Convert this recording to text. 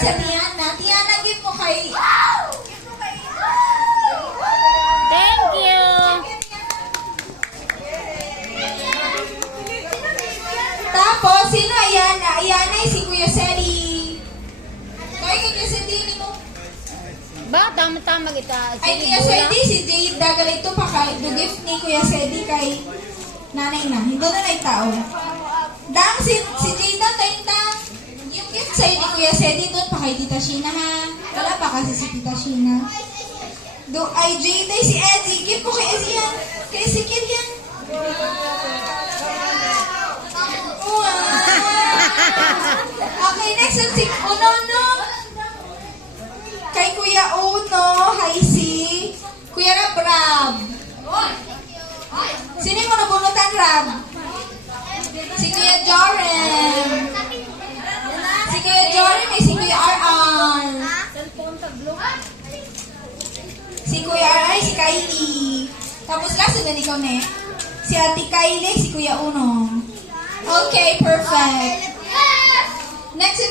sa Tiana. Tiana, give mo kay... Thank you. Tapos, sino Ayana? Ayana ay si Kuya Seri. Kaya kay Kuya Seri mo. Ba, tama-tama kita. Ay, Kuya Seri, si Jade Dagal ito pa kay do gift ni Kuya Seri kay nanay na. Hindi na na tao. Dang, si Jade na tayo dang. Yung gift sa'yo ni Kuya Seri doon pa kay Tita Sheena ha. Wala pa kasi si Tita Sheena. Ay, Jade ay si Ezzy. Gift mo kay Ezzy yan. Kay Ezekiel yan. Okay, next is si Uno. Kay Kuya Uno, hi si Kuya Rab. Sino yung nabunutan, Rab? Si Kuya Joren. Si Kuya Joren, may si Kuya RR. Si Kuya RR, si Kylie. Tapos kaso din ikaw, ne? Si Ate Kylie, si Kuya Uno. Okay, perfect. Next